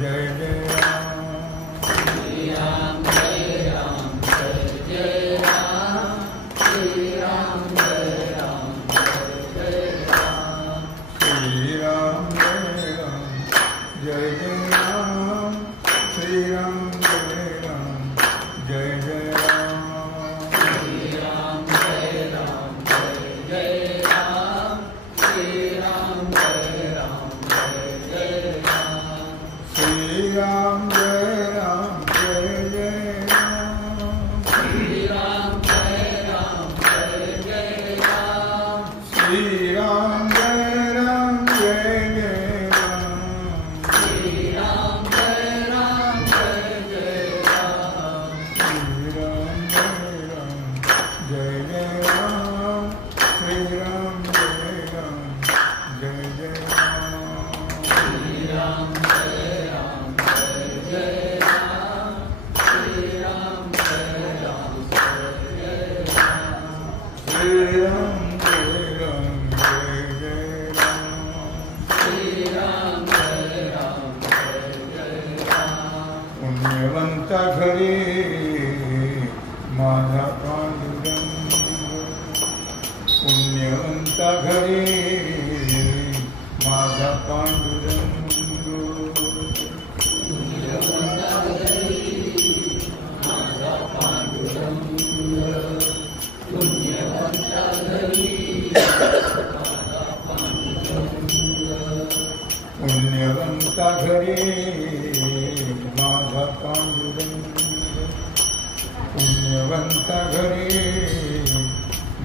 जय जय राम श्री राम जय राम जय जय राम श्री राम जय राम जय जय राम श्री राम जय राम जय जय राम श्री राम जय राम जय जय राम श्री राम जय राम जय जय राम श्री राम जय राम जय जय राम श्री राम जय राम जय जय राम श्री राम जय राम जय जय राम श्री राम जय राम जय जय राम श्री राम जय राम जय जय राम श्री राम जय राम जय जय राम श्री राम जय राम जय जय राम श्री राम जय राम जय जय राम श्री राम जय राम जय जय राम श्री राम जय राम जय जय राम श्री राम जय राम जय जय राम पुण्यवंत घरी माझा पांडुरंग पुण्यवंत घरी माझा पांडुरंग माझा पांडुरंग पुण्यवंता घरी माझा पांडुरंग पुण्यवंत घरी माझा पांडुरंग पुण्यवंत घरी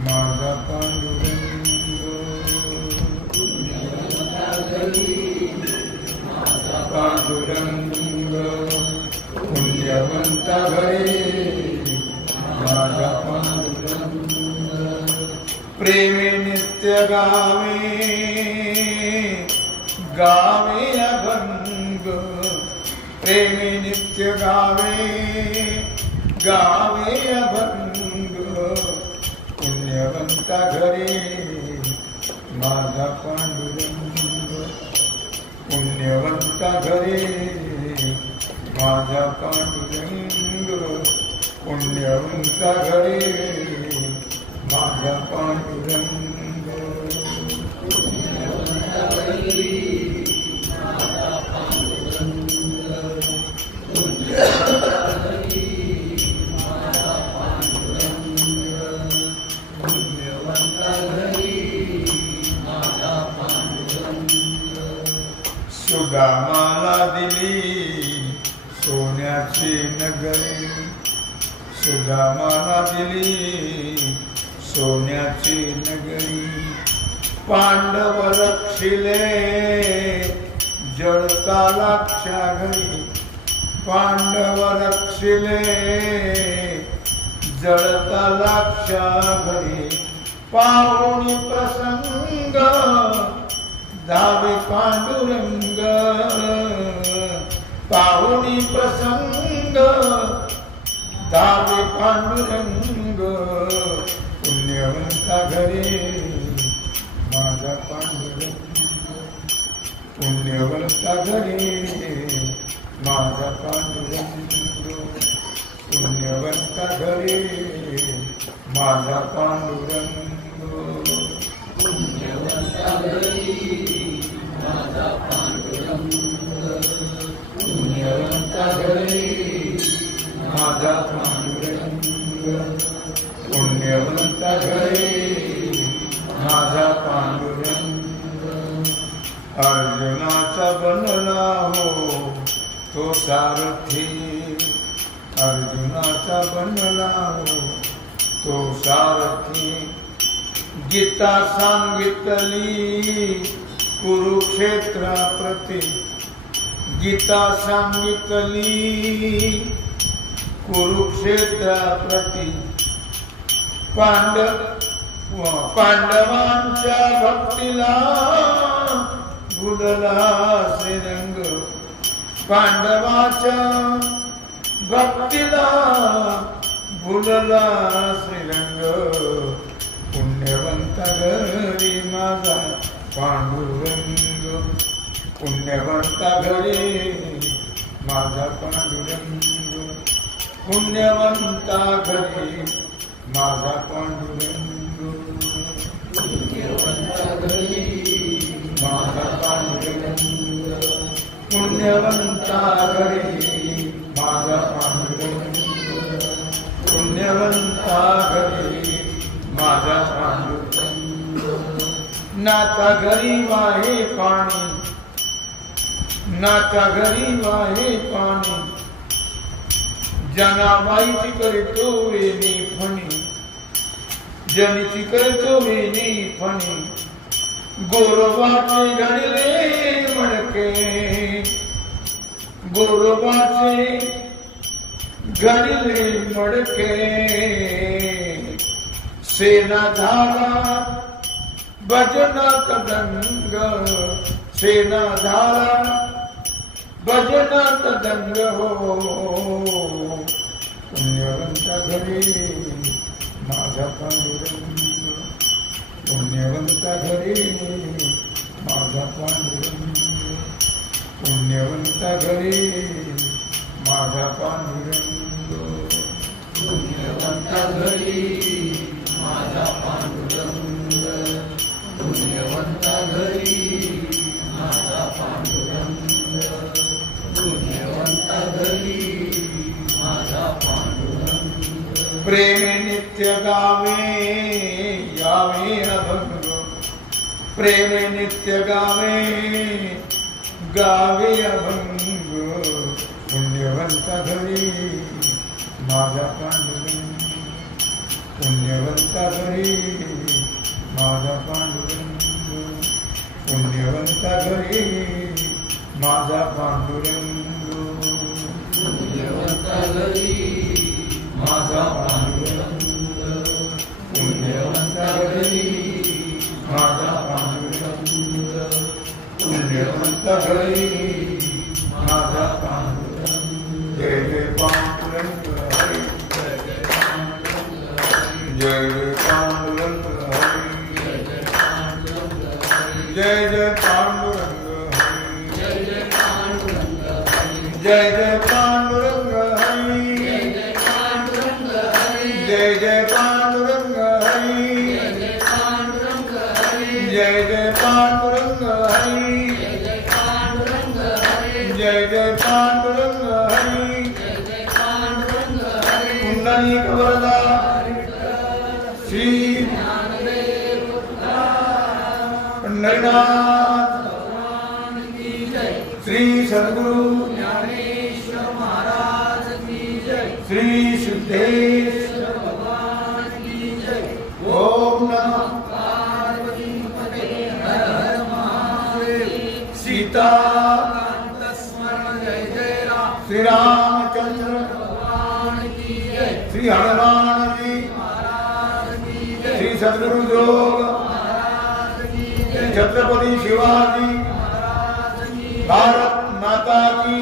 माझा पांडुरंग पुण्यवंता घरी माझा पांडुरंग पुण्यवंत घरी माझा पांडुरंग प्रेमी नित्य गावे गावे अभंग प्रेमी नित्य गावे गावे अभंग पुण्यवंत घरी माझा पांडुरंग पुण्यवंत घरी माझा पांडुरंग पुण्यवंत घरी माझा पांडुरंग पुण्यवंता घरी माझा पांडुरंग पुण्यवंता घरी माझा पांडुरंग पुण्यवंता घरी माझा पांडुरंग सुदामाला दिली सोन्याची नगरी सुदामाला दिली सोन्याची नगरी पांडव रक्षिले जळता लाक्षा घरी पांडव रक्षिले जळता लाक्षा घरी पाहुणी प्रसंग धावे पांडुरंग पाहुणी प्रसंग धावे पांडुरंग पुण्यवंता घरी माझा पांडुरंग पुण्यवंता घरी माझा पांडुरंग पुण्यवंता घरी माझा पांडुरंग पुण्यवंता घरी माझा पांडुरंग पुण्यवंता घरी माझा पांडुरंग पुण्यवंता घरी माझा पांडुरंग अर्जुनाचा बनला हो तो सारथी अर्जुनाचा बनला हो तो सारथी गीता सांगितली कुरुक्षेत्राप्रती गीता सांगितली कुरुक्षेत्राप्रती पांडवांच्या भक्तीला बुडला श्रीरंग पांडवाच्या भक्तीला बुडला श्रीरंग पुण्यवंत घरी माझा पांडुरंग पुण्यवंत घरी पांडुरंग पुण्यवंता घरी माझा पांडुरंग पुण्यवंता घरी माझा पांडुरंग पुण्यवंता घरी माझा पांडुरंग पुण्यवंता घरी माझा पांडुरंग नाता घरी वाहे पाणी नाता घरी वाहे पाणी जनाबाईची करतो वेणी फणी जनीची करतो वेणी फणी गोरोबाचे घडले मडके गोरोबाचे घडले मडके सेना धारा भजन कदंग सेना धारा भजन कदंग हो पुण्यवंता घरी माझा पांडुरंग पुण्यवंता घरी माझा पांडुरंग पुण्यवंता घरी माझा पांडुरंग पुण्यवंता घरी माझा पांडुरंग पुण्यवंता घरी माझा पांडुरंग पुण्यवंता घरी माझा पांडुरंग प्रेम नित्य गावे यावे अभंग प्रेम नित्य गावे गावे अभंग पुण्यवंता घरी माझा पांडुरंग पुण्यवंता घरी माझा पांडुरंग पुण्यवंता घरी माझा पांडुरंग पुण्यवंता घरी माझा पांडुरंग पुण्यवंता घरी माझा पांडुरंग पुण्यवंता घरी माझा पांडुरंग जय जय पांडुरंग हरी जय जय पांडुरंग हरी जय जय पांडुरंग हरी जय जय पांडुरंग हरी जय जय पांडुरंग हरी जय जय पांडुरंग हरी जय जय पांडुरंग हरी पुंडलिक वरदा श्री पंढरीनाथ श्री सद्गुरु ज्ञानेश्वर महाराज की जय श्री सिद्धेश्वर भगवान की जय ओम नमः पार्वती पते हर हर महादेव सीता स्मरण जय जय राम श्री रामचंद्र भगवान की जय श्री हनुमान जी महाराज की जय श्री सद्गुरु योग महाराज की श्री जय छत्रपति शिवाजी महाराज की भारत माता की